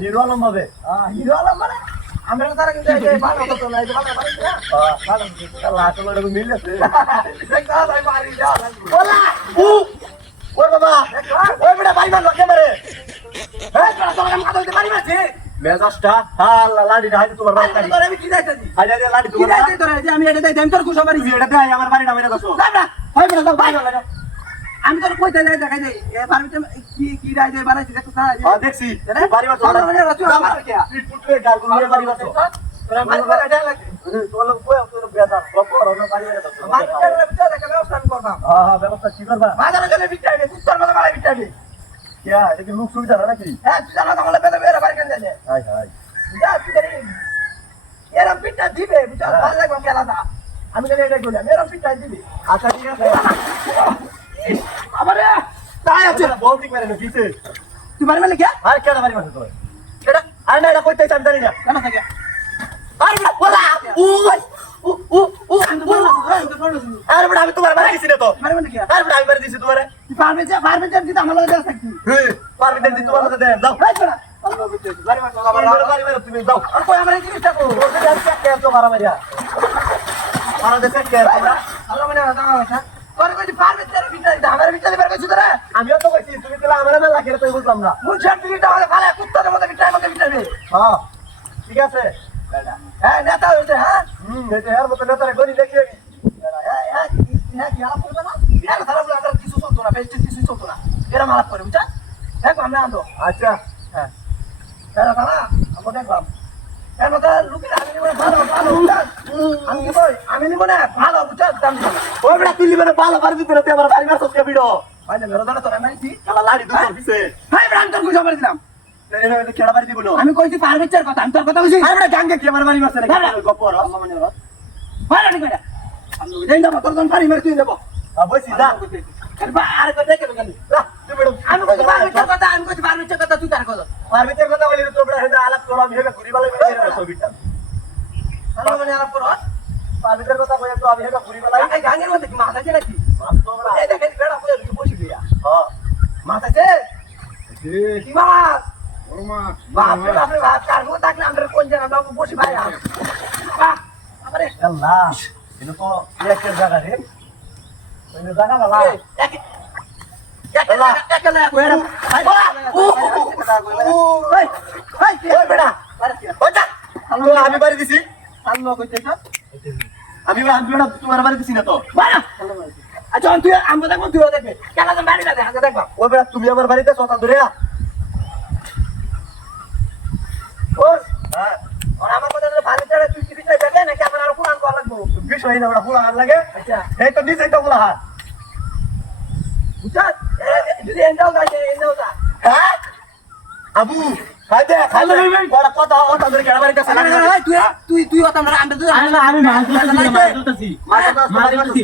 hero Alam ভাবে hero Alam মানে আমরা তারা কিন্তু এই ভালো তো না এই ভালো পারি না ভালো লাস্ট লোক মিল আছে দেখা ভাই মারি যা ওলা ও ওই বাবা ওই বড় ভাই মারলো ক্যামেরে এই তোরা তো আমাকে মারতে পারি না জি মেজাজটা হালা লাডি হাইতে তোমার বাড়ি কাটি তোরা আমি কি যাইতাছি হাইতে লাডি কি তোমার যাইতে তোরা যে আমি এটা দেই তোর কুছ মারি এটা দেয় আমার বাড়ি নামে দাও না হয় বড় ভাই আমি তোর কইতে যাই দেখাই দেই এ বারবিতে কি রাই দেই বানাইছি দেখো স্যার দেখছি বাড়ি বাড়ি তোরা মানে রাজু আমার কি স্ট্রিট ফুটে গালগুলো নিয়ে বাড়ি বাড়ি তোরা মানে এটা লাগে তোর লোক কই তোর বেদার কপর ওনা বাড়ি বাড়ি দাও বারবিতে বিটা দেখা ব্যবস্থা আমি করতাম হ্যাঁ ব্যবস্থা কি করবা বাজারে গেলে বিটাই দে তোর মত বাড়ি বিটাই দে কিয়া এটা কি লোক সুবিধা নাকি হ্যাঁ তুই জানা তাহলে বেদে বেরে বাড়ি কেন যায় হাই হাই যা তুই করি এরা বিটা দিবে বিটা ভালো লাগবে খেলাটা আমি গেলে এটা কইলাম এরা বিটা দিবে আচ্ছা ঠিক আছে আমারে তাই আছে বলতি পারে না দিতে তুই বাড়ি মানে কি আর কেডা বাড়ি মারছ তোর এটা আর না এটা কইতে চাই জানি না কেন থাকে আরে বলা আর বড় আমি তোমার বাড়ি দিছি না তো বাড়ি মানে কি আর বড় আমি বাড়ি দিছি তোমারে তুই পারবে যে দিতে আমার লগে যাস থাকবি পারবি দিছি তোমার কাছে দেন যাও এই তোরা আল্লাহ বিতে বাড়ি মানে আমার বাড়ি বাড়ি তুমি যাও আর কই আমার এই জিনিসটা কো ওর কাছে আর কে তো মারা মারিয়া মারা দেখে কে আল্লাহ মানে দাও তোর কই পারবে যে বিটা দিতে আমার বিটা দিতে পারবে সুতরা আমিও তো কইছি তুমি তো আমার না লাগে তো বুঝলাম না মুই ছাড় বিটা আমাকে ফালা কুত্তার মতো বিটা আমাকে বিটা দে হ্যাঁ ঠিক আছে হ্যাঁ নেতা হইছে হ্যাঁ এটা এর মত নেতারে গনি দেখি আচ্ছা হ্যাঁ আমি নিব না ভালো বুঝা দাম ওই বড় তুই লিবে ভালো পারবি তোর তে আমার বাড়ি মার সব ভিডিও ভাই না মেরোদানা তোরা মাইছি কালা লাড়ি দুই পিছে ভাই ব্রান তোর গুজব করে দিলাম এটা কেডা বাড়ি দিবলো আমি কইছি পারবেচার কথা আমি তোর কথা বুঝি আরে বড় গাঙ্গে কি আমার বাড়ি মারছে না গপর সামনে রস ভাই রানি কইরা আমি দেই না তোর জন পারি মার তুই দেব বসি যা আর কই দেখে গেলি তুই বড় আমি কইছি পারবেচার কথা তুই তার কথা পারবিতে কথা বলি তো বড় হেদা আলাপ করো আমি হেগা ঘুরি বালাই মেরে ছবিটা আলো মানে আলাপ করো পারবিতে কথা কই তো আমি হেগা ঘুরি বালাই এই গাঙ্গের মধ্যে কি মাথা আছে নাকি মারতো বড় এই দেখেন বেড়া করে বসি দিয়া হ্যাঁ মাথা আছে কি মাছ ওমা বাপরে বাপরে বাপ কার মো থাকলে আমরা কোন জায়গা দাও বসি ভাই আমারে আল্লাহ এটা তো একের জায়গা রে ওই জায়গা বালা একলা কইরা ওই বেটা ওটা আমি বাড়ি দিছি আল্লাহ কইতে তো আমি বেটা তোমার বাড়ি দিছি না তো বাড়া আচ্ছা তুই আমরা দেখব তুই দেখবে কেন তো বাড়ি না দেখা দেখবা ওই বেটা তুমি আমার বাড়িতে সতা ধরে ও হ্যাঁ আর আমার কথা হলো ভালো চড়ে তুই কি বিটাই যাবে নাকি আমার আর কোরআন করা লাগবে বিষয় না ওটা ফুলা হাত লাগে আচ্ছা এই তো দিছে তো ফুলা হাত বুঝছ যদি এন্ডাও যাই এন্ডাও যা হ্যাঁ আবু খাইতে খাইলে বড় কথা ওটা ধরে কেডা বাড়িতে সালা তুই কথা আমরা আমরা তো আমি মাছ ধরতেছি মাছ ধরতেছি